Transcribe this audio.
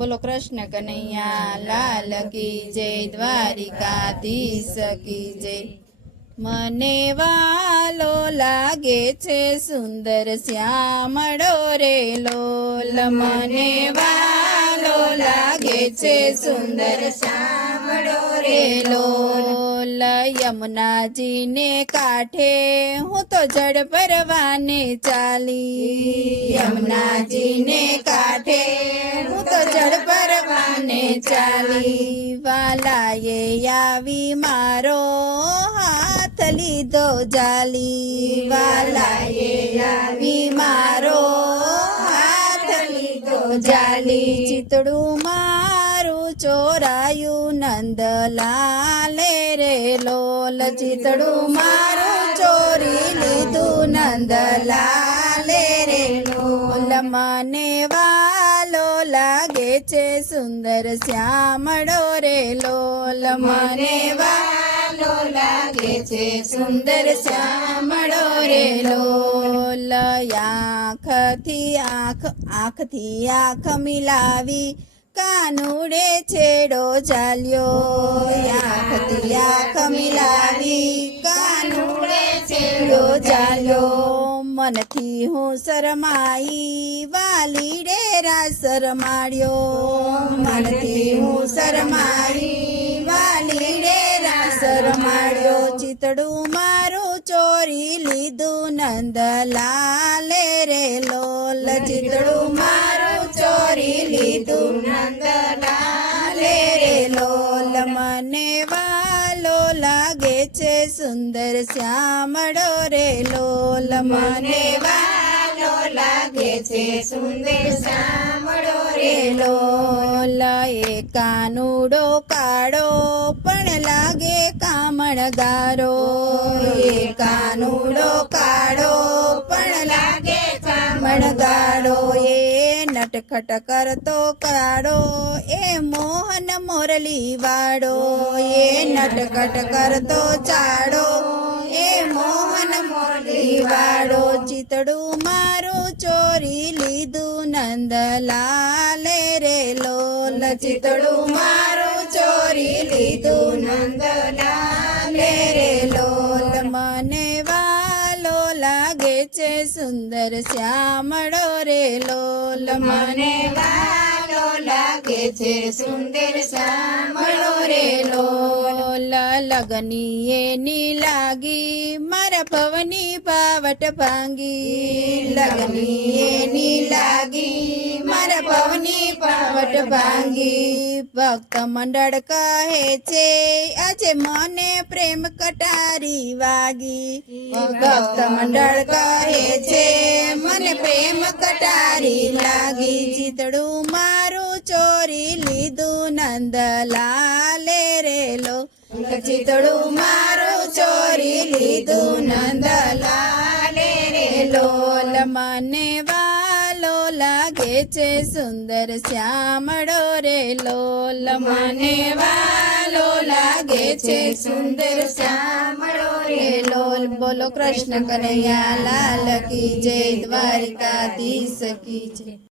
बोलो कृष्ण कन्हैया लाल की जय द्वारिकाधीश की जय। મને વાલો લાગે છે સુંદર શ્યામળો રે લોલ, મને વાલો લાગે છે સુંદર શ્યામળો રે લોલ। યમુનાજીને કાંઠે હું તો જળ ભરવાને ચાલી, યમુનાજીને કાંઠે હું તો જળ ભરવાને ચાલી। વાલાએ આવી મારો હાથ લીધો જાલી, વાલાએ આવી મારો હાથ લીધો જાલી। ચિતડું મારું ચોરાયું નંદલાલે રે લોલ, ચિતડું મારું ચોરી લીધું નંદલાલે રે લોલ। મને વાલો લાગે છે સુંદર શ્યામળો રે લોલ, મને વાલો લાગે છે સુંદર શ્યામળો રે લોલ। આંખથી આંખ મિલાવી કાનુડે છેડો ઝાલ્યો, આંખથી આંખ મિલાવી કાનુડે છેડો ઝાલ્યો। મનથી હું શરમાઈ વાલીડે રાસ રમાડ્યો, મનથી હું શરમાઈ વાલીડે રાસ રમાડ્યો। ચિતડું મારું ચોરી લીધું નંદલાલે રે લોલ, ચિતડું મારું ચોરી લીધું નંદલાલે રે લોલ। મને વાલો લાગે છે સુંદર શ્યામળો રે લોલ, મને વાલો લાગે છે સુંદર શ્યામળો રે લોલ। એ કાનુડો કાળો પણ લાગે કામણગારો, એ કાનુડો કાળો પણ લાગે કામણગારો। એ નટખટ કરતો કાળો એ મોહન મોરલી વાળો, એ નટખટ કરતો ચાળો એ મોહન મોરલી વાળો। ચિતડું મારું ચોરી લીધું નંદલાલે રે લોલ, ચિતડું મારું ચોરી લીધું નંદલાલે રે લોલ। મને વાલો લાગે છે સુંદર શ્યામળો રે લોલ, મને વાલો લાગે છે સુંદર શ્યામળો રે લોલ। લગની એની લાગી મારા ભવની પાવટ ભાંગી, લગની એની લાગી મારા ભવની પાવટ ભાંગી। ભક્ત મંડળ કહે છે આજે મને પ્રેમ કટારી વાગી, ભક્ત મંડળ કહે છે મને પ્રેમ કટારી લાગી। ચિતડું મારું ચોરી લીધું નંદલાલે રે લોલ, ચિતડું મારું ચોરી લીધું નંદલાલે રે લોલ। મને વાલો લાગે છે સુંદર શ્યામળો રે લોલ, મને વાલો લાગે છે સુંદર શ્યામળો રે લોલ। બોલો કૃષ્ણ કનૈયા લાલ કી જય, દ્વારિકાધીશ કી જય।